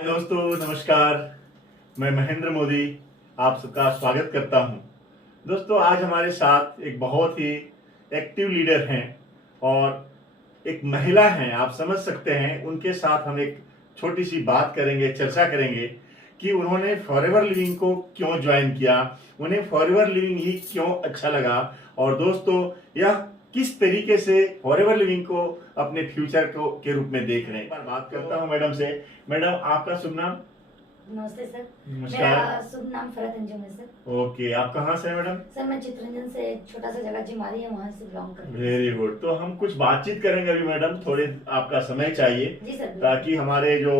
दोस्तों नमस्कार। मैं महेंद्र मोदी आप सबका स्वागत करता हूं। दोस्तों आज हमारे साथ एक बहुत ही एक्टिव लीडर हैं और एक महिला हैं, आप समझ सकते हैं। उनके साथ हम एक छोटी सी बात करेंगे, चर्चा करेंगे कि उन्होंने फॉरएवर लिविंग को क्यों ज्वाइन किया, उन्हें फॉरएवर लिविंग ही क्यों अच्छा लगा, और दोस्तों यह किस तरीके से फॉरएवर लिविंग को अपने फ्यूचर को के रूप में देख रहे हैं। एक बार बात करता हूं मैडम से। मैडम आपका शुभ नाम? नमस्ते सर। नमस्कार। मेरा शुभ नाम फरहत अंजुम है सर। ओके, आप कहाँ से हैं मैडम? सर मैं चित्ररंजन से, छोटा सा जगह जिमारी है, वहाँ से बिलोंग करती हूँ। Very good. तो हम कुछ बातचीत करेंगे अभी मैडम, थोड़े आपका समय चाहिए जी सर। ताकि हमारे जो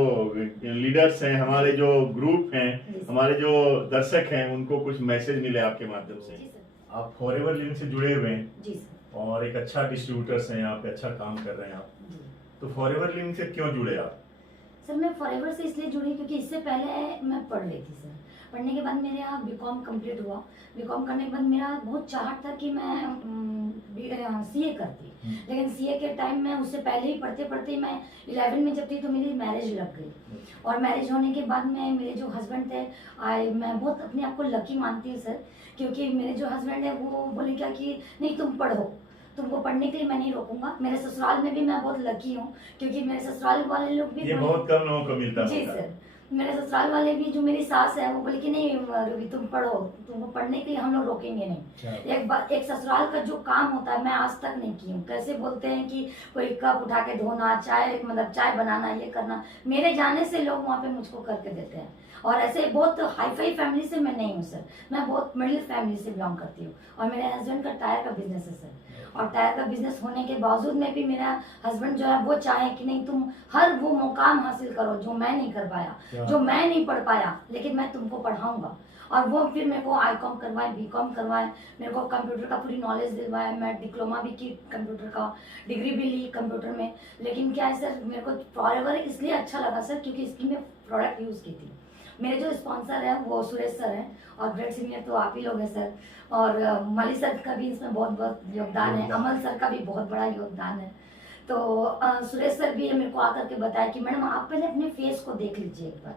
लीडर्स हैं, हमारे जो ग्रुप हैं, हमारे जो दर्शक हैं, उनको कुछ मैसेज मिले आपके माध्यम से। जी सर। आप फॉरएवर लिविंग से जुड़े हुए हैं। जी सर। और एक अच्छा डिस्ट्रीब्यूटर्स हैं, यहाँ पे अच्छा काम कर रहे हैं आप। तो फॉरएवर लिविंग से क्यों जुड़े आप? सर मैं फॉरएवर से इसलिए जुड़ी क्योंकि इससे पहले मैं पढ़ रही थी सर। पढ़ने के बाद मेरे यहाँ बीकॉम कंप्लीट हुआ। बीकॉम करने के बाद मेरा बहुत चाहत था कि मैं सीए करती, लेकिन सीए के टाइम में उससे पहले ही पढ़ते पढ़ते मैं 11 में जब थी तो मेरी मैरिज लग गई। और मैरिज होने के बाद में मेरे जो हस्बैंड थे, मैं बहुत अपने आप को लकी मानती हूँ सर, क्योंकि मेरे जो हस्बैंड है वो बोले क्या कि नहीं तुम पढ़ो, तुमको पढ़ने के लिए मैं नहीं रोकूंगा। मेरे ससुराल में भी मैं बहुत लकी हूँ क्योंकि मेरे ससुराल वाले लोग भी ये बहुत कम लोगों को मिलता है। जी सर। मेरे ससुराल वाले भी, जो मेरी सास है वो बोली कि नहीं रूबी तुम पढ़ो, तुमको पढ़ने के लिए हम लोग रोकेंगे नहीं। एक ससुराल का जो काम होता है मैं आज तक नहीं की हूँ। कैसे बोलते हैं कि कोई कप उठा के धोना, चाय मतलब चाय बनाना, ये करना, मेरे जाने से लोग वहाँ पे मुझको करके देते हैं। और ऐसे बहुत हाईफाई फैमिली से मैं नहीं हूँ सर, मैं बहुत मिडिल फैमिली से बिलोंग करती हूँ। और मेरे हस्बैंड का टायर का बिजनेस है सर। और टायर का बिजनेस होने के बावजूद में भी मेरा हस्बैंड जो है वो चाहे कि नहीं तुम हर वो मुकाम हासिल करो जो मैं नहीं कर पाया, जो मैं नहीं पढ़ पाया, लेकिन मैं तुमको पढ़ाऊंगा। और वो फिर मेरे को आईकॉम करवाए, बीकॉम करवाए, मेरे को कंप्यूटर का पूरी नॉलेज दिलवाया। मैं डिप्लोमा भी की कंप्यूटर का, डिग्री भी ली कंप्यूटर में। लेकिन क्या है सर, मेरे को फॉरएवर इसलिए अच्छा लगा सर क्योंकि इसकी मैं प्रोडक्ट यूज़ की थी। मेरे जो स्पॉन्सर है वो सुरेश सर हैं, और ग्रेट सीनियर तो आप ही लोग हैं सर। और माली सर का भी इसमें बहुत बहुत योगदान है, अमल सर का भी बहुत बड़ा योगदान है। तो सुरेश सर भी मेरे को आकर के बताया कि मैडम आप पहले अपने फेस को देख लीजिए एक बार,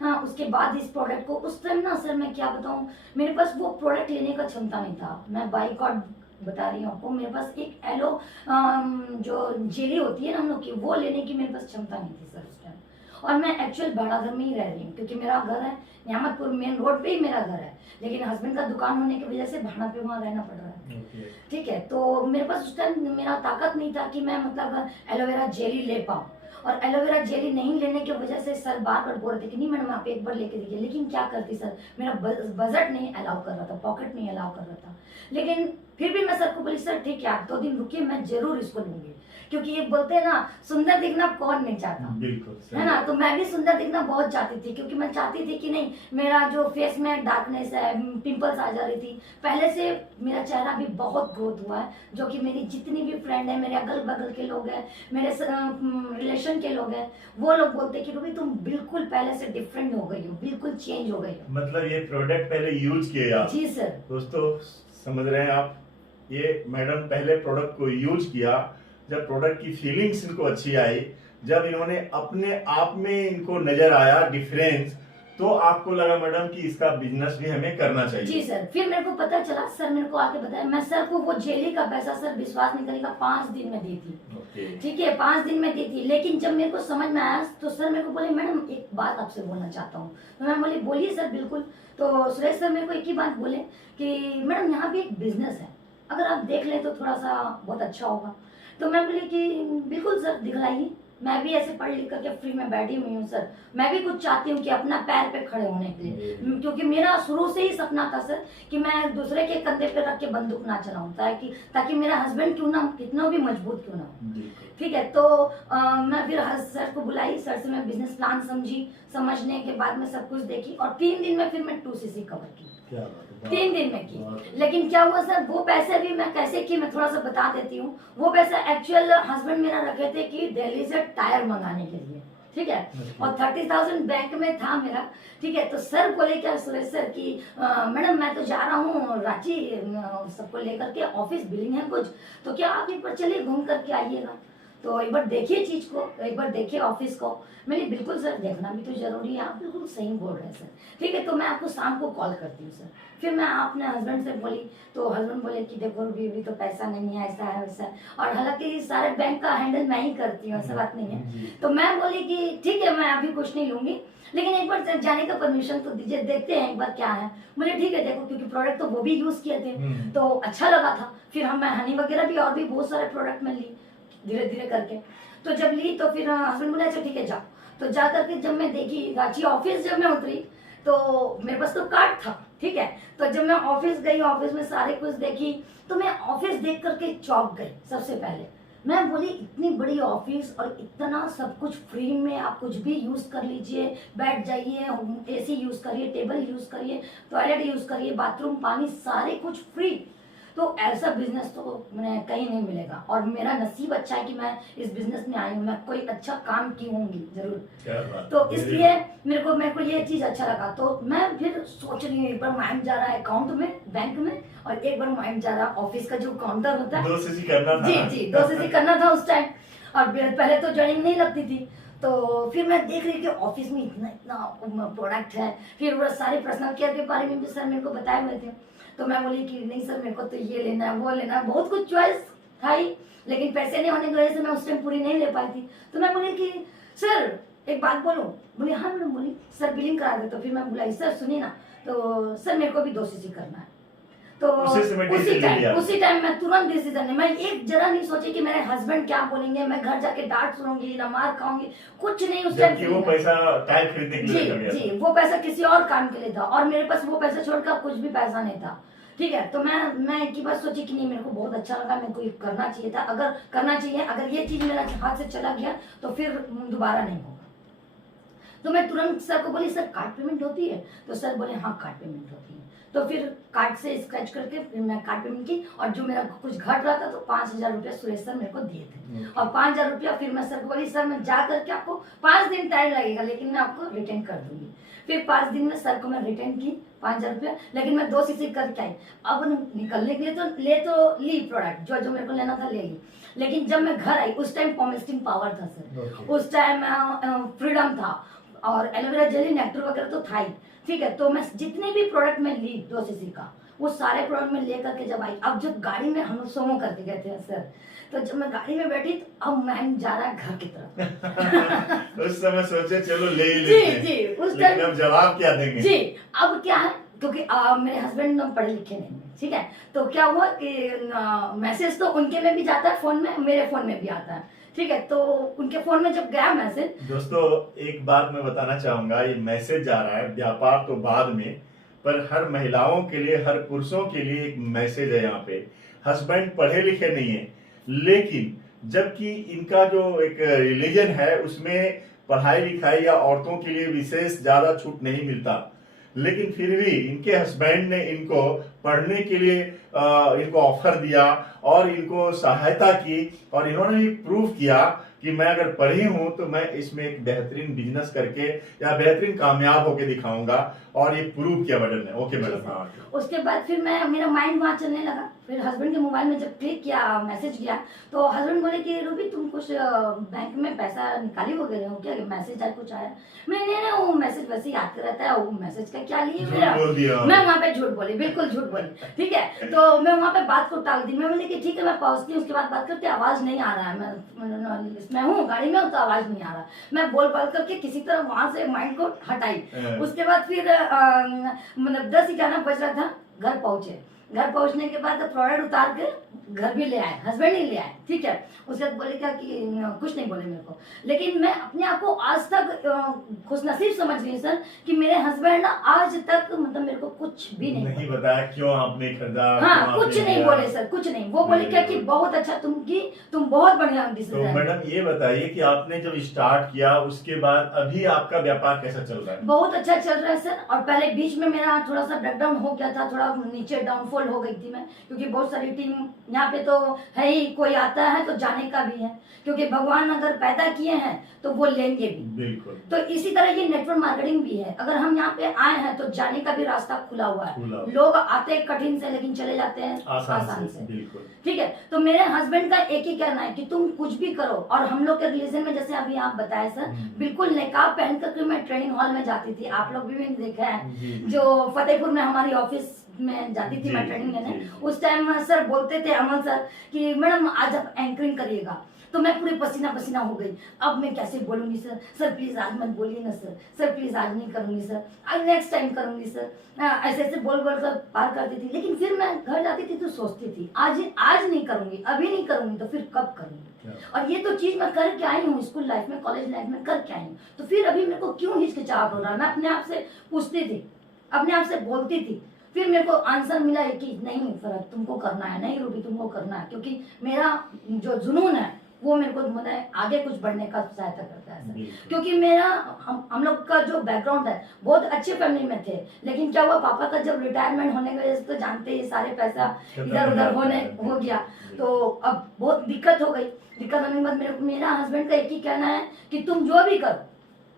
हाँ उसके बाद इस प्रोडक्ट को। उस टाइम ना सर मैं क्या बताऊँ, मेरे पास वो प्रोडक्ट लेने का क्षमता नहीं था। मैं बाइकॉट बता रही हूँ आपको, मेरे पास एक एलो जो जेली होती है ना हम लोग की, वो लेने की मेरे पास क्षमता नहीं थी सर उस टाइम। और मैं एक्चुअल भाड़ाघर में ही रह रही हूँ क्योंकि मेरा घर है न्यामतपुर, मेन रोड पे ही मेरा घर है, लेकिन हस्बैंड का दुकान होने की वजह से भाड़ा पे वहाँ रहना पड़ रहा है। ठीक है, तो मेरे पास उस टाइम मेरा ताकत नहीं था कि मैं मतलब एलोवेरा जेली ले पाऊँ। और एलोवेरा जेली नहीं लेने की वजह से सर बार बार बोल रहे थे कि नहीं मैडम आप एक बार लेके देखिए, लेकिन क्या करती सर, मेरा बजट नहीं अलाउ कर रहा था, पॉकेट नहीं अलाउ कर रहा था। लेकिन फिर भी मैं सर को बोली सर ठीक है आप 2 दिन रुकिए, मैं जरूर इसको लूंगी, क्योंकि ये बोलते हैं ना सुंदर दिखना कौन नहीं चाहता, बिल्कुल है ना। तो मैं भी सुंदर दिखना बहुत चाहती थी क्योंकि मैं चाहती थी कि नहीं मेरा जो फेस में डार्कनेस है, पिंपल्स आ जा रही थी। पहले से मेरा चेहरा भी बहुत ग्रोथ हुआ है, जो कि मेरी जितनी भी फ्रेंड है, मेरे अगल बगल के लोग हैं, मेरे रिलेशन के लोग हैं, वो लोग बोलते हैं कि रूबी तुम बिल्कुल पहले से डिफरेंट हो गई हो, बिल्कुल चेंज हो गई हो। मतलब ये प्रोडक्ट पहले यूज किए आप? जी सर। दोस्तों समझ रहे हैं आप, ये मैडम पहले प्रोडक्ट को यूज किया, जब प्रोडक्ट की फीलिंग्स इनको अच्छी आई, जब इन्होंने अपने आप में इनको नजर आया डिफरेंस, तो आपको लगा मैडम कि इसका बिजनेस भी हमें करना चाहिए। जी सर। फिर मेरे को पता चला, सर मेरे को आके बताया, मैं सर को वो जेली का पैसा सर विश्वास नहीं करेगा 5 दिन में दी थी। ठीक है 5 दिन में दी थी, लेकिन जब मेरे को समझ में आया तो सर मेरे को बोले मैडम एक बात आपसे बोलना चाहता हूँ। तो मैं बोली बोलिए सर बिल्कुल। तो सुरेश सर मेरे को एक ही बात बोले कि मैडम यहाँ भी एक बिजनेस है, अगर आप देख लें तो थोड़ा सा बहुत अच्छा होगा। तो मैं बोली कि बिल्कुल सर दिखलाइए, मैं भी ऐसे पढ़ लिख करके फ्री में बैठी हुई हूँ सर। मैं भी कुछ चाहती हूँ कि अपना पैर पे खड़े होने के लिए, क्योंकि मेरा शुरू से ही सपना था सर कि मैं दूसरे के कंधे पे रख के बंदूक ना चलाऊं, ताकि मेरा हस्बैंड क्यों ना कितना भी मजबूत क्यों ना हो। ठीक है, तो मैं फिर सर को बुलाई, सर से मैं बिजनेस प्लान समझी, समझने के बाद में सब कुछ देखी, और 3 दिन में फिर मैं 2cc कवर की। 3 दिन में की। लेकिन क्या हुआ सर, वो पैसे भी मैं कैसे की मैं थोड़ा सा बता देती हूँ। वो पैसा एक्चुअल हस्बैंड मेरा रखे थे कि दिल्ली से टायर मंगाने के लिए, ठीक है, और 30,000 बैंक में था मेरा। ठीक है, तो सर बोले क्या सुरेश सर की मैडम मैं तो जा रहा हूँ रांची सबको लेकर के, ऑफिस बिलिंग है कुछ, तो क्या आप एक बार चलिए घूम करके आइएगा। तो एक बार देखिए चीज को, एक बार देखिए ऑफिस को। मैंने बिल्कुल सर देखना भी तो जरूरी है, आप बिल्कुल सही बोल रहे हैं सर। ठीक है, तो मैं आपको शाम को कॉल करती हूँ सर। फिर मैं अपने हस्बैंड से बोली, तो हस्बैंड बोले कि देखो रूबी अभी तो पैसा नहीं है, ऐसा है वैसा है। और हालांकि सारे बैंक का हैंडल मैं ही करती हूँ, ऐसा बात नहीं है। तो मैं बोली कि ठीक है मैं अभी कुछ नहीं लूंगी, लेकिन एक बार जाने का परमिशन तो दीजिए, देखते हैं एक बार क्या है। बोले ठीक है देखो, क्योंकि प्रोडक्ट तो वो भी यूज किए थे तो अच्छा लगा था। फिर हम मैं हनी वगैरह भी और भी बहुत सारे प्रोडक्ट में ली धीरे धीरे करके। तो जब ली तो फिर हस्बैंड बोले अच्छा ठीक है जाओ। तो जा करके जब मैं देखी रांची ऑफिस, जब मैं उतरी तो मेरे पास तो कार्ड था, ठीक है। तो जब मैं ऑफिस गई, ऑफिस में सारे कुछ देखी, तो मैं ऑफिस देख करके चौंक गई। सबसे पहले मैं बोली इतनी बड़ी ऑफिस और इतना सब कुछ फ्री में, आप कुछ भी यूज कर लीजिए, बैठ जाइए, एसी यूज करिए, टेबल यूज करिए, टॉयलेट यूज करिए, बाथरूम, पानी, सारे कुछ फ्री। तो ऐसा बिजनेस तो मैंने कहीं नहीं मिलेगा। और मेरा नसीब अच्छा है कि मैं इस बिजनेस में आई हूँ, मैं कोई अच्छा काम की होंगी जरूर। तो इसलिए मेरे को ये चीज अच्छा लगा। तो मैं फिर सोच रही हूँ, एक बार माइंड जा रहा है अकाउंट में, बैंक में, और एक बार माइंड जा रहा है ऑफिस का जो काउंटर होता है, 2 सीसी करना था। जी 2 सीसी करना था उस टाइम। और पहले तो ज्वाइनिंग नहीं लगती थी। तो फिर मैं देख रही कि ऑफिस में इतना इतना प्रोडक्ट है। फिर वो सारे पर्सनल केयर के बारे में भी सर मेरे को बताए हुए थे। तो मैं बोली कि नहीं सर मेरे को तो ये लेना है, वो लेना है, बहुत कुछ चॉइस था ही, लेकिन पैसे नहीं होने की वजह से मैं उस टाइम पूरी नहीं ले पाई थी। तो मैं बोली कि सर एक बात बोलूं? बोली हाँ मैडम। बोली सर बिलिंग करा दे। तो फिर मैं बुलाई, सर सुनिए ना, तो सर मेरे को भी 2 सीसी करना है। तो उसी टाइम मैं तुरंत डिसीजन नहीं, मैं एक जरा नहीं सोची कि मेरे हस्बैंड क्या बोलेंगे, मैं घर जाके डांट सुनूंगी ना मार खाऊंगी, कुछ नहीं। उस टाइम वो पैसा टायर खरीदने के लिए जी वो पैसा किसी और काम के लिए था, और मेरे पास वो पैसा छोड़कर कुछ भी पैसा नहीं था। ठीक है, तो मैं एक ही बात सोची कि नहीं मेरे को बहुत अच्छा लगा, मेरे को ये करना चाहिए था, अगर करना चाहिए, अगर ये चीज मेरा हाथ से चला गया तो फिर दोबारा नहीं होगा। तो मैं तुरंत सर को बोली सर कार्ड पेमेंट होती है? तो सर बोले हाँ कार्ड पेमेंट होती है। तो फिर कार्ड से स्क्रैच करके फिर मैं कार्ड पेमेंट की, और जो मेरा कुछ घट रहा था तो 5,000 रुपया सुरेश सर मेरे को दिए थे। और 5,000 रुपया फिर मैं सर को बोली सर मैं जा करके, आपको 5 दिन टाइम लगेगा लेकिन मैं आपको रिटर्न कर दूंगी। फिर 5 दिन में सर को मैं रिटर्न की 5,000 रुपया, लेकिन मैं 2 सीसी करके आई। अब निकलने के लिए तो ली प्रोडक्ट, जो मेरे को लेना था ले ली। लेकिन जब मैं घर आई उस टाइम पॉमिस्टिंग पावर था सर, उस टाइम फ्रीडम था, और एलोवेरा जेली, नेक्टर वगैरह तो था ही। ठीक है, तो मैं जितने भी प्रोडक्ट में ली 2 सीसी का, वो सारे प्रोडक्ट में लेकर के जब आई, अब जब गाड़ी में हम लोग सोमो करके गए थे सर, तो जब मैं गाड़ी में बैठी तो अब मैं जा रहा है घर की तरफ। उस समय सोचे चलो ले ही लेते हैं। जी उस लेकिन टाइम अब जवाब क्या देंगे? जी अब क्या है, क्योंकि मेरे हस्बैंड पढ़े लिखे नहीं है, ठीक है। तो क्या हुआ कि मैसेज तो उनके में भी जाता है फोन में, मेरे फोन में भी आता है, ठीक है। तो उनके फोन में जब गया मैसेज, दोस्तों एक बात मैं बताना चाहूंगा, ये मैसेज जा रहा है, व्यापार तो बाद में, पर हर महिलाओं के लिए, हर पुरुषों के लिए एक मैसेज है यहाँ पे। हस्बैंड पढ़े लिखे नहीं है, लेकिन जबकि इनका जो एक रिलीजन है उसमें पढ़ाई लिखाई या औरतों के लिए विशेष ज्यादा छूट नहीं मिलता, लेकिन फिर भी इनके हस्बैंड ने इनको पढ़ने के लिए इनको ऑफर दिया और इनको सहायता की, और इन्होंने भी प्रूव किया कि मैं अगर पढ़ी हूं तो मैं इसमें एक बेहतरीन बिजनेस करके या बेहतरीन कामयाब होके दिखाऊंगा, और ये प्रूव किया मैडम ने। Okay madam. हाँ, उसके बाद फिर मेरा माइंड वहाँ चलने लगा। फिर हस्बैंड के मोबाइल में जब क्लिक किया, मैसेज गया, तो हस्बैंड बोले कि रूबी तुम कुछ बैंक में पैसा निकाली वगैरह हो क्या, मैसेज आया कुछ आया? मैंने नहीं वो मैसेज वैसे ही आते रहता है, वो मैसेज का क्या लिए मेरा, मैं वहाँ पे झूठ बोली, बिल्कुल झूठ बोली, ठीक है। तो मैं वहाँ पे बात को टाल दी, मैं बोली कि ठीक है मैं पहुँचती हूँ, उसके बाद बात करते, आवाज नहीं आ रहा है, मैं हूँ गाड़ी में, तो आवाज नहीं आ रहा, मैं बोल पाल करके किसी तरह वहां से माइंड को हटाई। उसके बाद फिर मतलब 10-11 बज रहा था, घर पहुंचे। घर पहुंचने के बाद प्रोडक्ट उतार के घर भी ले आए, हस्बैंड ही ले आए, ठीक है। उसके बाद बोले क्या कि कुछ नहीं बोले मेरे को, लेकिन मैं अपने आप को आज तक खुशनसीब समझ गई सर कि मेरे हस्बैंड आज तक मतलब मेरे को कुछ भी नहीं बताया क्यों आपने खरीदा। हाँ कुछ नहीं बोले सर, कुछ नहीं। वो बोले क्या कि बहुत अच्छा तुम बहुत बढ़िया डिसीजन। तो मैडम ये बताइए कि आपने जब स्टार्ट किया उसके बाद अभी आपका व्यापार कैसा चल रहा है? बहुत अच्छा चल रहा है सर। और पहले बीच में मेरा थोड़ा सा ब्रेकडाउन हो गया था, थोड़ा नीचे डाउनफॉल फोल्ड हो गई थी मैं, क्योंकि बहुत सारी टीम यहाँ पे तो है ही, कोई आता है तो जाने का भी है, क्योंकि भगवान अगर पैदा किए हैं तो वो लेंगे भी। बिल्कुल। तो इसी तरह ये नेटवर्क मार्केटिंग भी है, अगर हम यहाँ पे आए हैं तो जाने का भी रास्ता खुला हुआ है। लोग आते हैं कठिन से लेकिन चले जाते हैं आसान से। बिल्कुल। ठीक है, तो मेरे हस्बैंड का एक ही कहना है कि तुम कुछ भी करो, और हम लोग के रिलीजन में जैसे अभी आप बताए सर, बिल्कुल निकाब पहन करके मैं ट्रेनिंग हॉल में जाती थी, आप लोग भी देखा है, जो फतेहपुर में हमारी ऑफिस में जाती थी मैं ट्रेनिंग लेने। उस टाइम सर बोलते थे अमन सर कि मैडम आज आप एंकरिंग करिएगा, तो मैं पूरी पसीना पसीना हो गई। अब मैं कैसे बोलूंगी सर, सर प्लीज आज मत बोलिए ना सर, सर प्लीज आज नहीं करूंगी सर, आज नेक्स्ट टाइम करूंगी सर, ऐसे ऐसे बोल बोल कर पार करती थी। लेकिन फिर मैं घर जाती थी तो सोचती थी आज नहीं करूंगी, अभी नहीं करूंगी तो फिर कब करूंगी। और ये तो चीज मैं करके आई हूँ स्कूल लाइफ में, कॉलेज लाइफ में करके आई हूँ, तो फिर अभी मेरे को क्यों हिचकिचाहट हो रहा है। मैं अपने आप से पूछती थी, अपने आप से बोलती थी, फिर मेरे को आंसर मिला है कि नहीं फरक तुमको करना है, नहीं रूबी तुमको करना है, क्योंकि मेरा जो जुनून है वो मेरे को मतलब आगे कुछ बढ़ने का सहायता करता है सर। क्योंकि मेरा हम लोग का जो बैकग्राउंड है बहुत अच्छे फैमिली में थे, लेकिन क्या हुआ पापा का जब रिटायरमेंट होने की वजह से तो जानते ही सारे पैसा इधर उधर हो गया, तो अब बहुत दिक्कत हो गई। दिक्कत होने के बाद मेरा हस्बैंड का एक ही कहना है कि तुम जो भी करो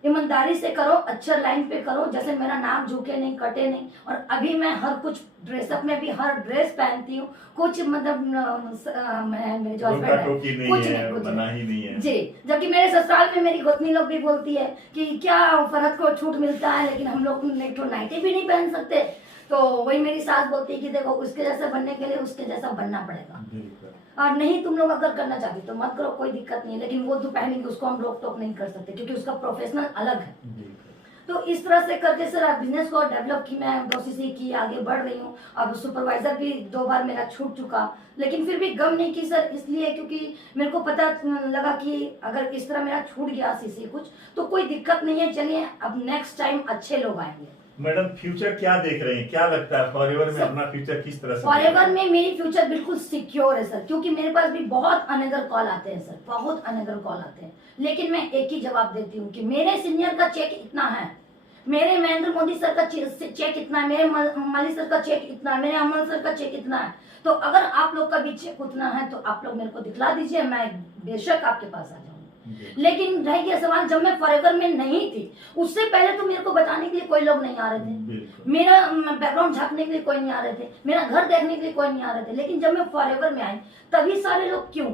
ईमानदारी से करो, अच्छा लाइन पे करो, जैसे मेरा नाम झुके नहीं कटे नहीं। और अभी मैं हर कुछ ड्रेसअप में भी हर ड्रेस पहनती हूँ, कुछ मतलब मेरे जो हस्बैंड है कुछ नहीं है जी। जबकि मेरे ससुराल में मेरी गोतनी लोग भी बोलती है कि क्या फरहत को छूट मिलता है, लेकिन हम लोग नाइटी भी नहीं पहन सकते। तो वही मेरी सास बोलती है कि देखो उसके जैसा बनने के लिए उसके जैसा बनना पड़ेगा, और नहीं तुम लोग अगर करना चाहती तो मत करो, कोई दिक्कत नहीं है, लेकिन वो जो पहनेंगे उसको हम रोक टोक नहीं कर सकते क्योंकि उसका प्रोफेशनल अलग है। तो इस तरह से करके सर बिजनेस को डेवलप की, मैं कोशिश की, आगे बढ़ रही हूँ। अब सुपरवाइजर भी 2 बार मेरा छूट चुका, लेकिन फिर भी गम नहीं की सर, इसलिए क्योंकि मेरे को पता लगा कि अगर इस तरह मेरा छूट गया सीसी कुछ तो कोई दिक्कत नहीं है, चलिए अब नेक्स्ट टाइम अच्छे लोग आएंगे। मैडम फ्यूचर क्या देख रहे हैं, क्या लगता है फॉरएवर में अपना फ्यूचर किस तरह से? फॉरएवर में मेरी फ्यूचर बिल्कुल सिक्योर है सर, क्योंकि मेरे पास भी बहुत अनदर कॉल आते हैं सर, बहुत अनदर कॉल आते हैं, लेकिन मैं एक ही जवाब देती हूँ कि मेरे सीनियर का चेक इतना है, मेरे महेंद्र मोदी सर का चेक इतना है, मेरे माली सर का चेक इतना है, मेरे अमन सर का चेक इतना है। तो अगर आप लोग का भी चेक उतना है तो आप लोग मेरे को दिखला दीजिए, मैं बेशक आपके पास आ जाऊँ। लेकिन रह गया सवाल, जब मैं फॉरएवर में नहीं थी उससे पहले तो मेरे को बताने के लिए कोई लोग नहीं आ रहे थे, मेरा बैकग्राउंड झांकने के लिए कोई नहीं आ रहे थे, मेरा घर देखने के लिए कोई नहीं आ रहे थे, लेकिन जब मैं फॉरएवर में आई तभी सारे लोग क्यों।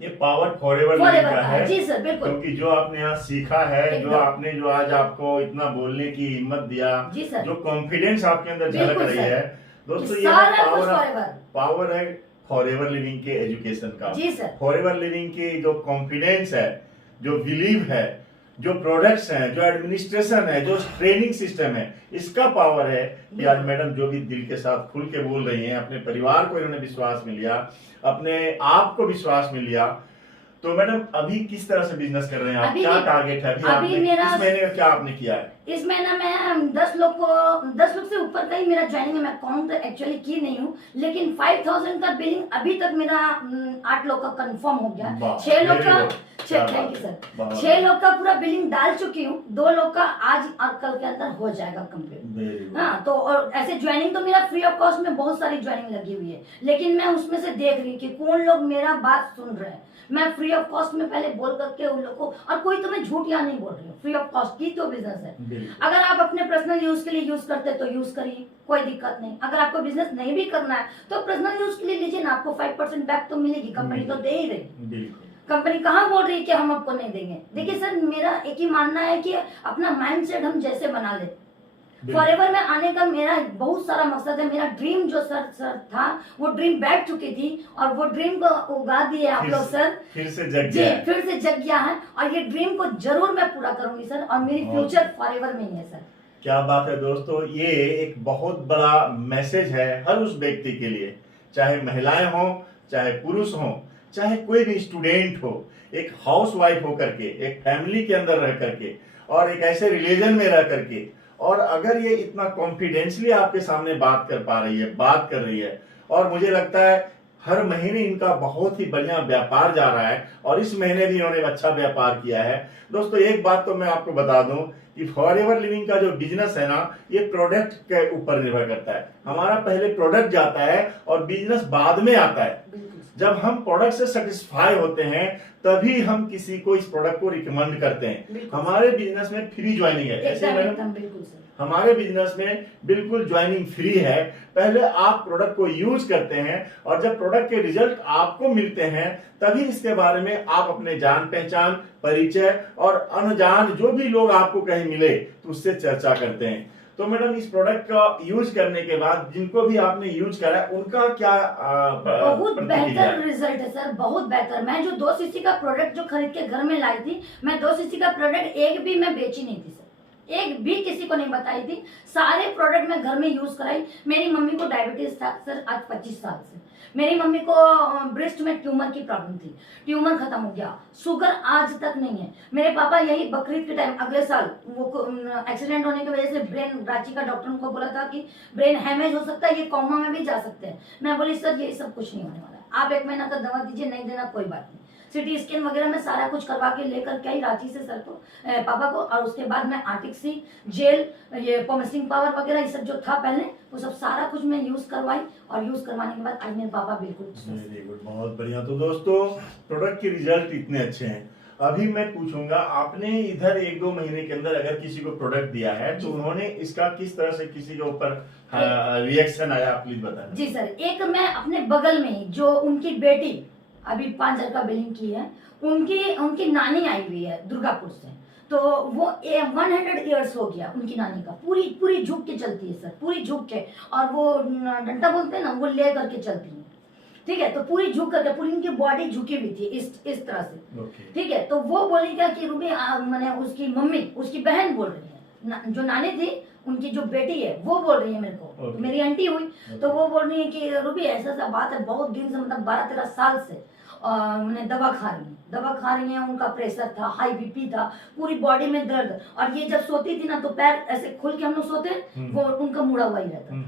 ये पावर फॉरएवर का है जी सर, बिल्कुल, क्योंकि जो आपने यहाँ सीखा है, जो आपने जो आज आपको इतना बोलने की हिम्मत दिया, जो कॉन्फिडेंस आपके अंदर झलक रही है दोस्तों, ये पावर है फॉरएवर लिविंग के एजुकेशन का। जी सर, फॉरएवर लिविंग की जो कॉन्फिडेंस है, जो बिलीव है, जो प्रोडक्ट्स हैं, जो एडमिनिस्ट्रेशन है, जो ट्रेनिंग सिस्टम है, इसका पावर है कि आज मैडम जो भी दिल के साथ खुल के बोल रही हैं, अपने परिवार को इन्होंने विश्वास में लिया, अपने आप को विश्वास में लिया। तो मैडम अभी किस तरह से बिजनेस कर रहे हैं आप, क्या टारगेट है अभी मेरा इस महीने का, क्या आपने किया है? इस महीना में 10 लोग से ऊपर का ही मेरा ज्वाइनिंग है, मैं काउंट एक्चुअली की नहीं हूँ, लेकिन 5000 का बिलिंग अभी तक मेरा 8 लोग का कंफर्म हो गया, 6 लोग का थैंक यू सर, 6 लोग का पूरा बिलिंग डाल चुकी हूँ, 2 लोग का आज और कल के अंदर हो जाएगा कंप्लीट। हाँ, तो और ऐसे ज्वाइनिंग तो मेरा फ्री ऑफ कॉस्ट में बहुत सारी ज्वाइनिंग लगी हुई है, लेकिन मैं उसमें से देख रही कि कौन लोग मेरा बात सुन रहे हैं। मैं फ्री ऑफ कॉस्ट में पहले बोल करके उन लोगों को, और कोई तो मैं झूठ या नहीं बोल रही हूँ, फ्री ऑफ कॉस्ट की तो बिजनेस है। अगर आप अपने पर्सनल यूज के लिए यूज करते तो यूज करिए, कोई दिक्कत नहीं। अगर आपको बिजनेस नहीं भी करना है तो पर्सनल यूज के लिए लीजिए ना, आपको 5% बैक तो मिलेगी, कंपनी तो दे ही रही। कंपनी कहाँ बोल रही है कि हम आपको नहीं देंगे। देखिए सर, मेरा एक ही मानना है कि अपना माइंडसेट हम जैसे बना ले। फॉरएवर में आने का मेरा बहुत सारा मकसद है, मेरा ड्रीम जो सर था वो ड्रीम बैठ चुकी थी, और वो ड्रीम को उगा दिए आप लोग सर, फिर से जग गया है। फिर से जग गया है, और ये ड्रीम को जरूर मैं पूरा करूंगी सर, और मेरी फ्यूचर फॉरएवर में ही है सर। क्या बात है दोस्तों, ये एक बहुत बड़ा मैसेज है हर उस व्यक्ति के लिए, चाहे महिलाएं हो, चाहे पुरुष हो, चाहे कोई भी स्टूडेंट हो, एक हाउस वाइफ होकर के, एक फैमिली के अंदर रह करके, और एक ऐसे रिलीजन में रह करके, और अगर ये इतना कॉन्फिडेंसली आपके सामने बात कर पा रही है, बात कर रही है, और मुझे लगता है हर महीने इनका बहुत ही बढ़िया व्यापार जा रहा है और इस महीने भी इन्होंने अच्छा व्यापार किया है। दोस्तों एक बात तो मैं आपको बता दूं कि फॉरएवर लिविंग का जो बिजनेस है ना, ये प्रोडक्ट के ऊपर निर्भर करता है। हमारा पहले प्रोडक्ट जाता है और बिजनेस बाद में आता है। बिल्कुल जब हम प्रोडक्ट से सेटिस्फाई होते हैं तभी हम किसी को इस प्रोडक्ट को रिकमेंड करते हैं। बिल्कुल। हमारे बिजनेस में फ्री ज्वाइनिंग है, ऐसे एकदम मैडम एकदम बिल्कुल सर। हमारे बिजनेस में बिल्कुल ज्वाइनिंग फ्री है। पहले आप प्रोडक्ट को यूज करते हैं और जब प्रोडक्ट के रिजल्ट आपको मिलते हैं तभी इसके बारे में आप अपने जान पहचान, परिचय और अनजान जो भी लोग आपको कहीं मिले तो उससे चर्चा करते हैं। तो मैडम इस प्रोडक्ट का यूज करने के बाद जिनको भी आपने यूज करा उनका क्या बहुत प्रतिक्रिया है? बेहतर रिजल्ट है सर, बहुत बेहतर। मैं जो 2 सीसी का प्रोडक्ट जो खरीद के घर में लाई थी, मैं 2 सीसी का प्रोडक्ट एक भी मैं बेची नहीं थी सर, एक भी किसी को नहीं बताई थी। सारे प्रोडक्ट मैं घर में यूज कराई। मेरी मम्मी को डायबिटीज था सर आज 25 साल से। मेरी मम्मी को ब्रेस्ट में ट्यूमर की प्रॉब्लम थी, ट्यूमर खत्म हो गया। शुगर आज तक नहीं है। मेरे पापा यही बकरीद के टाइम अगले साल वो एक्सीडेंट होने की वजह से ब्रेन, रांची का डॉक्टर उनको बोला था कि ब्रेन हैमेज हो सकता है, ये कोमा में भी जा सकते हैं। मैं बोली सर ये सब कुछ नहीं होने वाला है, आप 1 महीना का दवा दीजिए, नहीं देना कोई बात नहीं। सिटी स्कैन वगैरह में सारा कुछ करवा के लेकर के आई रांची से सर को, पापा को। और उसके बाद मैं आर्टिक्सी जेल, ये पोमेसिंग पावर वगैरह ये सब जो था पहले वो सब सारा कुछ मैं यूज करवाई और यूज करवाने के बाद आज मेरे पापा बिल्कुल वेरी गुड, बहुत बढ़िया। तो दोस्तों प्रोडक्ट के रिजल्ट इतने अच्छे हैं। अभी मैं पूछूंगा, आपने इधर 1-2 महीने के अंदर अगर किसी को प्रोडक्ट दिया है तो उन्होंने इसका किस तरह से किसी के ऊपर रिएक्शन आया, आप प्लीज बताएं। जी सर, एक मैं अपने बगल में ही जो उनकी बेटी अभी 5,000 का बिलिंग की है, उनकी नानी आई हुई है दुर्गापुर से। तो वो 100 इयर्स हो गया उनकी नानी का, पूरी झुक के चलती है सर, पूरी झुक के। और वो डंडा बोलते हैं ना, वो ले करके चलती है, ठीक है। तो पूरी झुक करके, पूरी उनकी बॉडी झुकी हुई थी इस तरह से, ठीक है। तो वो बोली क्या कि रूबी, मैंने उसकी मम्मी, उसकी बहन बोल रही है, जो नानी थी उनकी जो बेटी है वो बोल रही है मेरे को, तो मेरी आंटी हुई। तो वो बोल रही है कि रूबी ऐसा सा बात है, बहुत दिन से, मतलब 12-13 साल से मैंने दवा खा रही हैं। उनका प्रेशर था, हाई बीपी था, पूरी बॉडी में दर्द। और ये जब सोती थी ना तो पैर ऐसे खोल के हम लोग सोते, वो उनका मुड़ा हुआ ही रहता था,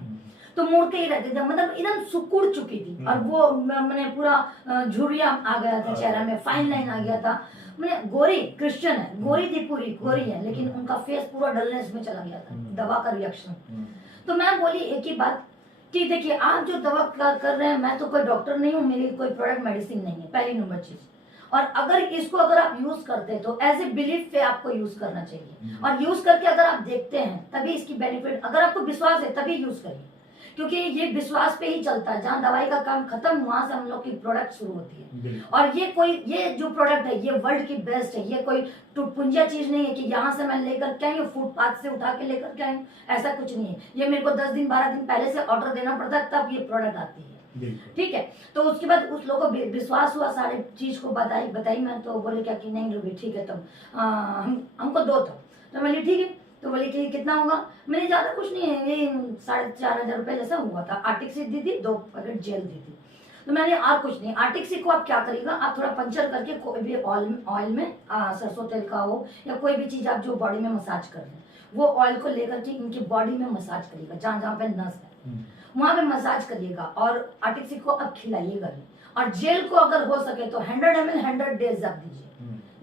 तो मुड़ के ही रहते थे, मतलब एकदम सुकुड़ चुकी थी। और वो मैंने पूरा झुर्रिया आ गया था चेहरा में, फाइन लाइन आ गया था। मैंने गोरी क्रिश्चियन है, गोरी थी, पूरी गोरी है, लेकिन उनका फेस पूरा डलनेस में चला गया था, दवा का रिएक्शन। तो मैं बोली एक ही बात कि देखिए आप जो दवा कर रहे हैं, मैं तो कोई डॉक्टर नहीं हूँ, मेरी कोई प्रोडक्ट मेडिसिन नहीं है, पहली नंबर चीज। और अगर इसको अगर आप यूज करते हैं तो एज ए बिलीफ पे आपको यूज करना चाहिए। और यूज करके अगर आप देखते हैं तभी इसकी बेनिफिट, अगर आपको विश्वास है तभी यूज करिए, क्योंकि ये विश्वास पे ही चलता है। जहाँ दवाई का काम खत्म, वहां से हम लोग की प्रोडक्ट शुरू होती है। और ये जो प्रोडक्ट है ये वर्ल्ड की बेस्ट है, ये कोई टुटपुंजिया चीज नहीं है कि यहाँ से मैं लेकर के आई, फुटपाथ से उठा के लेकर के आई, ऐसा कुछ नहीं है। ये मेरे को 10 दिन 12 दिन पहले से ऑर्डर देना पड़ता है, तब ये प्रोडक्ट आती है, ठीक है। तो उसके बाद उस लोगों को विश्वास हुआ, सारे चीज को बताई मैं, तो बोले क्या कि नहीं रूबी ठीक है, तुम हमको दो। तो मैं ठीक है। तो बोले कि कितना होगा? मैंने ज्यादा कुछ नहीं है, ये 4,500 रुपए जैसा हुआ था। आर्टिक्सी दी थी, 2 पैकेट जेल दी थी। तो मैंने और कुछ नहीं, आर्टिक्सी को आप क्या करिएगा, आप थोड़ा पंचर करके कोई भी ऑयल में सरसों तेल का हो या कोई भी चीज आप जो बॉडी में मसाज कर रहे हैं, वो ऑयल को लेकर के इनकी बॉडी में मसाज करिएगा, जहाँ जहाँ पे नस है वहां पे मसाज करिएगा। और आर्टिक्सी को आप खिलाइएगा। और जेल को अगर हो सके तो 100 ml 100 डेज आप दीजिए।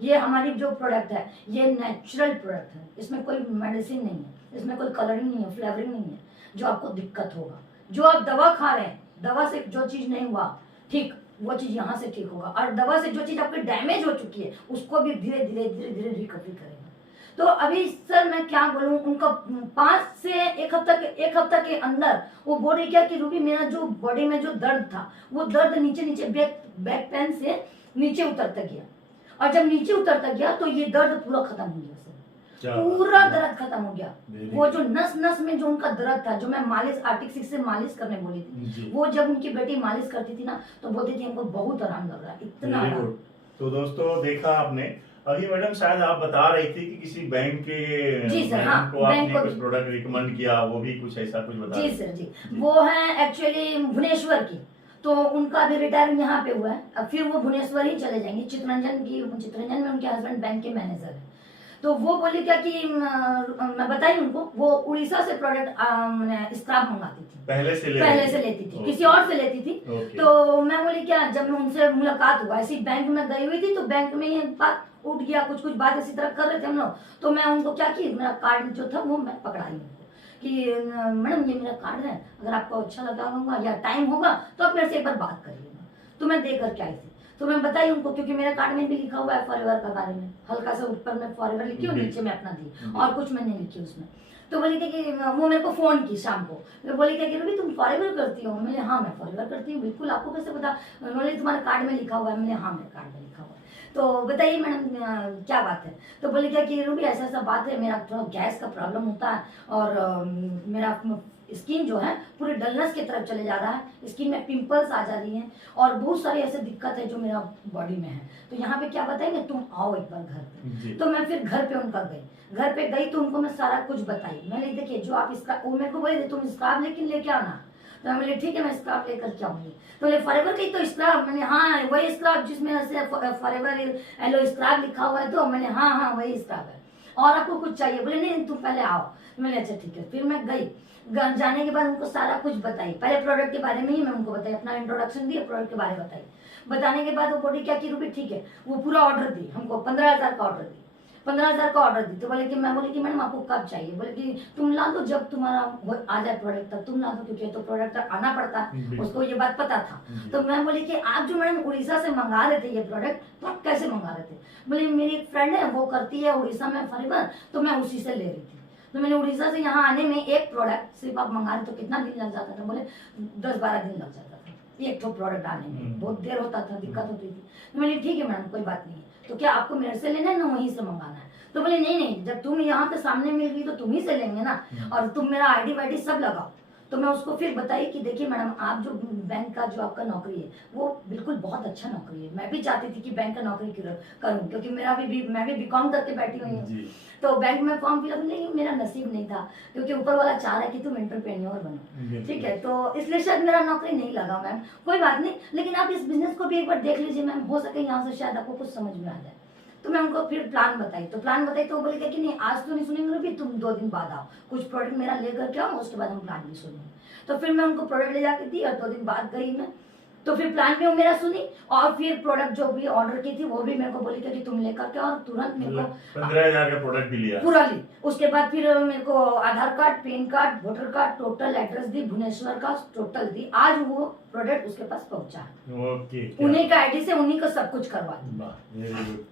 ये हमारी जो प्रोडक्ट है ये नेचुरल प्रोडक्ट है, इसमें कोई मेडिसिन नहीं है, इसमें कोई कलरिंग नहीं है, फ्लेवरिंग नहीं है जो आपको दिक्कत होगा। जो आप दवा खा रहे हैं, दवा से जो चीज नहीं हुआ ठीक, वो चीज यहाँ से ठीक होगा। और दवा से जो चीज आपकी डैमेज हो चुकी है उसको भी धीरे धीरे रिकवरी करेगा। तो अभी सर मैं क्या बोलूं, उनका 5 से 1 हफ्ता के अंदर वो बोल रही क्या कि रूबी मेरा जो बॉडी में जो दर्द था वो दर्द नीचे बैक पेन से नीचे उतरता गया। और जब नीचे उतरता गया तो ये दर्द पूरा खत्म हो गया सर, पूरा दर्द खत्म हो गया। वो जो नस में जो उनका दर्द था, जो मैं मालिश आर्टिक से मालिश करने बोली थी, वो जब उनकी बेटी मालिश करती थी ना तो बोलती थी हमको बहुत आराम लग रहा है, इतना आराम। तो दोस्तों देखा आपने, अभी मैडम शायद आप बता रही थी कि किसी बैंक के जी सर, हाँ, को आपने कुछ प्रोडक्ट रिकमेंड किया, वो भी कुछ ऐसा कुछ बता। जी सर जी, वो है एक्चुअली भुवनेश्वर की। तो उनका अभी रिटायरमेंट यहाँ पे हुआ है, अब फिर वो भुवनेश्वर ही चले जाएंगे। चितरंजन में उनके हस्बैंड बैंक के मैनेजर है। तो वो बोली क्या कि मैं बताई उनको, वो उड़ीसा से प्रोडक्ट स्क्रब मंगाती थी, पहले से लेती थी, किसी और से लेती थी। तो मैं बोली क्या, जब मैं उनसे मुलाकात हुआ, ऐसी बैंक में गई हुई थी, तो बैंक में ये बात उठ गया, कुछ बात इसी तरह कर रहे थे हम लोग। तो मैं उनको क्या की, मेरा कार्ड जो था वो मैं पकड़ाई उनको कि मैडम ये मेरा कार्ड है, अगर आपको अच्छा लगा होगा या टाइम होगा तो आप मेरे से एक बार बात करिएगा। तो मैं दे करके आई थी, तो मैं बताई उनको, क्योंकि मेरे कार्ड में भी लिखा हुआ है फॉरएवर का बारे में, हल्का सा ऊपर में फॉरएवर लिखी और नीचे में अपना दी, और कुछ मैं नहीं लिखी उसमें। तो बोली कि वो मेरे को फोन की शाम को, मैं बोली क्या कि रूबी तुम फॉरएवर करती हो? मैंने हाँ मैं फॉरएवर करती हूँ। बिल्कुल, आपको कैसे पता? उन्होंने तुम्हारे कार्ड में लिखा हुआ है। मैंने हाँ मेरे कार्ड में लिखा हुआ है। तो बताइए मैडम क्या बात है? तो बोली क्या कि रूबी ऐसा ऐसा बात है, मेरा थोड़ा गैस का प्रॉब्लम होता है और मेरा स्किन जो है पूरी डलनेस की तरफ चले जा रहा है, स्किन में पिंपल्स आ जा रही हैं और बहुत सारी ऐसे दिक्कत है जो मेरा बॉडी में है। तो यहाँ पे क्या बताएंगे, तुम आओ एक बार घर पे। तो मैं फिर घर पे उनका गई, घर पे गई तो उनको मैं सारा कुछ बताई। मैंने देखिए जो आप इसका, वो मेरे को बोले तुम स्क्रब लेकिन लेके आना। तो मैं बोली ठीक है मैं स्क्रब लेकर के आऊंगी। तो बोले फॉरएवर की तो स्क्रब? मैंने हाँ वही स्क्रब जिसमें ऐसे फॉरएवर एलो स्क्रब लिखा हुआ है। तो मैंने हाँ वही स्क्रब है, और आपको कुछ चाहिए? बोले नहीं तुम पहले आओ। मैंने अच्छा ठीक है। फिर मैं गई, जाने के बाद उनको सारा कुछ बताई, पहले प्रोडक्ट के बारे में ही मैं उनको बताई, अपना इंट्रोडक्शन दिया, प्रोडक्ट के बारे में बताई। बताने के बाद वो बोली क्या कि रूबी ठीक है, वो पूरा ऑर्डर दी हमको, 15,000 का ऑर्डर दी, 15,000 का ऑर्डर दी। तो बोले कि मैं बोली कि मैडम आपको कब चाहिए? बोले कि तुम ला दो, जब तुम्हारा आ जाए प्रोडक्ट तक तुम ला दो, क्योंकि तो प्रोडक्ट आना पड़ता है, उसको ये बात पता था। तो मैं बोली कि आप जो मैडम उड़ीसा से मंगा रहे थे ये प्रोडक्ट, तो आप कैसे मंगा रहे थे? बोले मेरी एक फ्रेंड है वो करती है उड़ीसा में फॉरएवर, तो मैं उसी से ले रही थी। तो मैंने उड़ीसा से यहाँ आने में एक प्रोडक्ट सिर्फ आप मंगा रहे तो कितना दिन लग जाता था? बोले 10-12 दिन लग जाता था एक तो प्रोडक्ट आने में, बहुत देर होता था, दिक्कत होती थी। तो मैंने ठीक है मैडम कोई बात नहीं है, तो क्या आपको मेरे से लेना है ना वहीं से मंगाना है? तो बोले नहीं जब तुम यहाँ पे सामने मिल गई तो तुम ही से लेंगे ना, और तुम मेरा आईडी वाईडी सब लगाओ। तो मैं उसको फिर बताई कि देखिए मैडम आप जो बैंक का जो आपका नौकरी है वो बिल्कुल बहुत अच्छा नौकरी है, मैं भी चाहती थी कि बैंक का नौकरी करूं, क्योंकि मैं भी बीकॉम करके बैठी हुई हूँ। तो बैंक में फॉर्म फिलअप, नहीं मेरा नसीब नहीं था, क्योंकि ऊपर वाला चाह रहा है कि तुम एंटरप्रेन्योर बनो, ठीक है। तो इसलिए शायद मेरा नौकरी नहीं लगा मैम, कोई बात नहीं, लेकिन आप इस बिजनेस को भी एक बार देख लीजिए मैम, हो सके यहाँ से शायद आपको कुछ समझ में आ जाए। तो मैं उनको फिर प्लान बताई, तो बोले कि नहीं आज तो नहीं सुनेंगे, फिर तुम 2 दिन बाद आओ, कुछ प्रोडक्ट मेरा लेकर के आओ, उसके बाद हम प्लान भी सुनेंगे। तो फिर मैं उनको प्रोडक्ट ले जाके दी और 2 दिन बाद गई मैं, तो फिर प्लान भी वो मेरा सुनी, और फिर प्रोडक्ट जो भी ऑर्डर की थी वो भी मेरे को बोली कि तुम लेकर के, और तुरंत मेरे को 15,000 का प्रोडक्ट भी लिया पूरा ली। उसके बाद फिर मेरे को Aadhaar card, PAN card, voter card, total address दी, भुवनेश्वर का टोटल दी। आज वो प्रोडक्ट उसके पास पहुंचा, ओके, उन्हीं का आईडी से उन्हीं को सब कुछ करवा दी।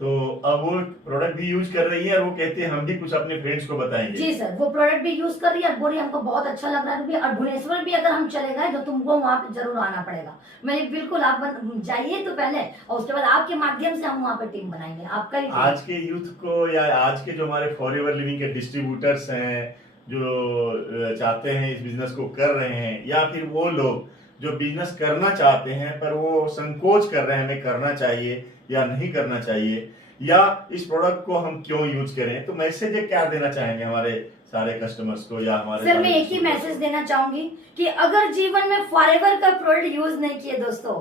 तो अब वो प्रोडक्ट भी यूज कर रही है और वो कहते हैं हम भी कुछ अपने फ्रेंड्स को बताएंगे। जी सर, वो प्रोडक्ट भी यूज कर रही है, बोली हमको बहुत अच्छा लग रहा है, और भुवनेश्वर भी अगर हम चले गए तो तुमको वहाँ पे जरूर आना पड़ेगा। मैंने बिल्कुल आप जाइए तो पहले, और उसके बाद आपके माध्यम से हम वहाँ पे टीम बनाएंगे आपका ही। आज के यूथ को या आज के जो हमारे फॉरएवर लिविंग के डिस्ट्रीब्यूटर्स हैं जो चाहते हैं इस बिजनेस को कर रहे हैं, या फिर वो लोग जो बिजनेस करना चाहते हैं पर वो संकोच कर रहे हैं हमें करना चाहिए या नहीं करना चाहिए, या इस प्रोडक्ट को हम क्यों यूज करें, तो मैसेज क्या देना चाहेंगे हमारे सारे कस्टमर्स को या हमारे? सर मैं एक ही मैसेज देना चाहूंगी कि अगर जीवन में फॉरएवर का प्रोडक्ट यूज नहीं किए दोस्तों,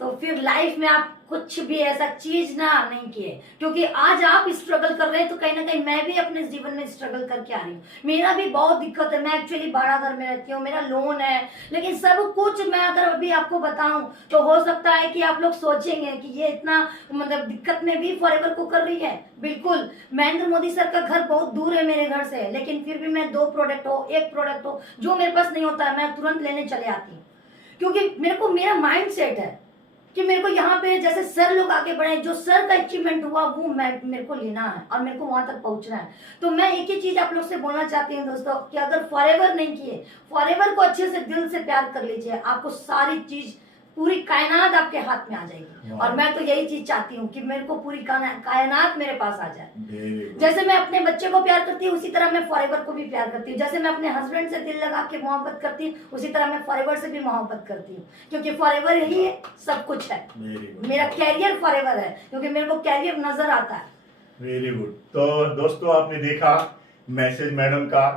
तो फिर लाइफ में आप कुछ भी ऐसा चीज ना नहीं किए, क्योंकि आज आप स्ट्रगल कर रहे हैं तो कहीं ना कहीं मैं भी अपने जीवन में स्ट्रगल करके आ रही हूँ। मेरा भी बहुत दिक्कत है, मैं एक्चुअली भाड़ा घर में रहती हूँ, मेरा लोन है, लेकिन सब कुछ मैं अगर अभी आपको बताऊं तो हो सकता है कि आप लोग सोचेंगे कि ये इतना मतलब दिक्कत में भी फॉरएवर को कर रही है। बिल्कुल, महेंद्र मोदी सर का घर बहुत दूर है मेरे घर से, लेकिन फिर भी मैं 2 प्रोडक्ट हो, 1 प्रोडक्ट हो, जो मेरे पास नहीं होता है मैं तुरंत लेने चले आती हूँ, क्योंकि मेरे को मेरा माइंड सेट है कि मेरे को यहाँ पे जैसे सर लोग आगे बढ़े, जो सर का अचीवमेंट हुआ वो मेरे को लेना है और मेरे को वहां तक पहुंचना है। तो मैं एक ही चीज आप लोग से बोलना चाहती हूँ दोस्तों कि अगर फॉरएवर नहीं किए, फॉरएवर को अच्छे से दिल से प्यार कर लीजिए, आपको सारी चीज पूरी कायनात आपके हाथ में आ जाएगी। और मैं तो यही चीज चाहती हूँ कि मेरे को पूरी कायनात मेरे पास आ जाए। जैसे मैं अपने बच्चे को प्यार करती हूँ उसी तरह मैं फॉरएवर को भी प्यार करती हूँ। जैसे मैं अपने हस्बैंड से दिल लगा के मोहब्बत करती हूँ उसी तरह मैं फॉरएवर से भी मोहब्बत करती हूँ, क्योंकि फॉरएवर यही है, सब कुछ है। मेरा कैरियर फॉरएवर है, क्योंकि मेरे को कैरियर नजर आता है। Very good. तो दोस्तों आपने देखा मैसेज मैडम का,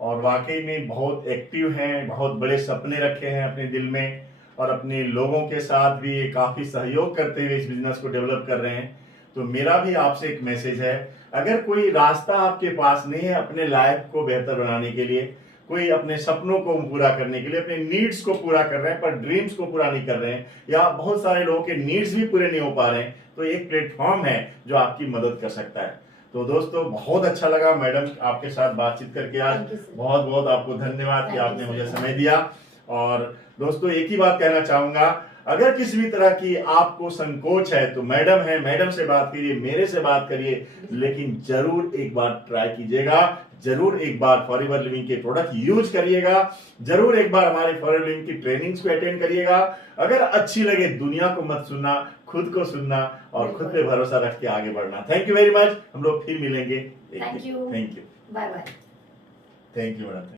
और वाकई में बहुत एक्टिव हैं, बहुत बड़े सपने रखे हैं अपने दिल में, और अपने लोगों के साथ भी काफ़ी सहयोग करते हुए इस बिजनेस को डेवलप कर रहे हैं। तो मेरा भी आपसे एक मैसेज है, अगर कोई रास्ता आपके पास नहीं है अपने लाइफ को बेहतर बनाने के लिए, कोई अपने सपनों को पूरा करने के लिए, अपने नीड्स को पूरा कर रहे हैं पर ड्रीम्स को पूरा नहीं कर रहे हैं, या बहुत सारे लोगों के नीड्स भी पूरे नहीं हो पा रहे हैं, तो एक प्लेटफॉर्म है जो आपकी मदद कर सकता है। तो दोस्तों बहुत अच्छा लगा मैडम आपके साथ बातचीत करके आज। Thank you, sir. बहुत बहुत आपको धन्यवाद कि Thank you, आपने sir. मुझे समय दिया। और दोस्तों एक ही बात कहना चाहूंगा, अगर किसी भी तरह की आपको संकोच है तो मैडम है, मैडम से बात करिए, मेरे से बात करिए, लेकिन जरूर एक बार ट्राई कीजिएगा, जरूर एक बार फॉरएवर लिविंग के प्रोडक्ट यूज करिएगा, जरूर एक बार हमारे फॉरएवर लिविंग की ट्रेनिंग्स को अटेंड करिएगा। अगर अच्छी लगे दुनिया को मत सुनना, खुद को सुनना और खुद पे भरोसा रख के आगे बढ़ना। Thank you very much. हम लोग फिर मिलेंगे। Thank you. Thank you. Bye bye. Thank you madam.